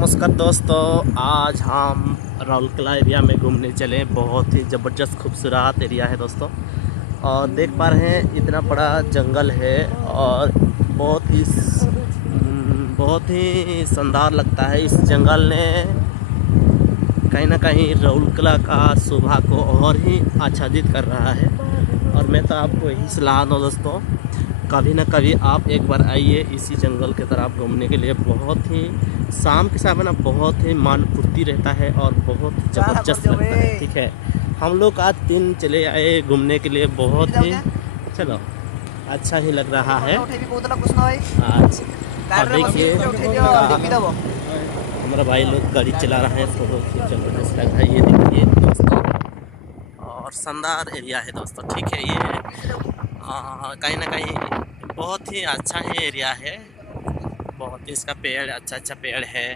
नमस्कार दोस्तों, आज हम राउरकेला एरिया में घूमने चले। बहुत ही ज़बरदस्त खूबसूरत एरिया है दोस्तों। और देख पा रहे हैं इतना बड़ा जंगल है और बहुत ही शानदार लगता है। इस जंगल ने कहीं ना कहीं राउरकेला का शोभा को और ही आच्छादित कर रहा है। और मैं तो आपको यही सलाह दूँ दोस्तों, कभी ना कभी आप एक बार आइए इसी जंगल की तरफ घूमने के लिए। बहुत ही शाम के समय ना बहुत ही मन फुर्ती रहता है और बहुत ज़बरदस्त लगता है। ठीक है, हम लोग आज 3 चले आए घूमने के लिए। बहुत ही चलो अच्छा ही लग रहा है आज। और देखिए हमारा भाई लोग गाड़ी चला रहे हैं तो बहुत ही ज़बरदस्त लग रहा है। ये देखिए दोस्तों, और शानदार एरिया है दोस्तों। ठीक है, ये कहीं ना कहीं बहुत ही अच्छा ही एरिया है। बहुत ही इसका पेड़ अच्छा पेड़ है।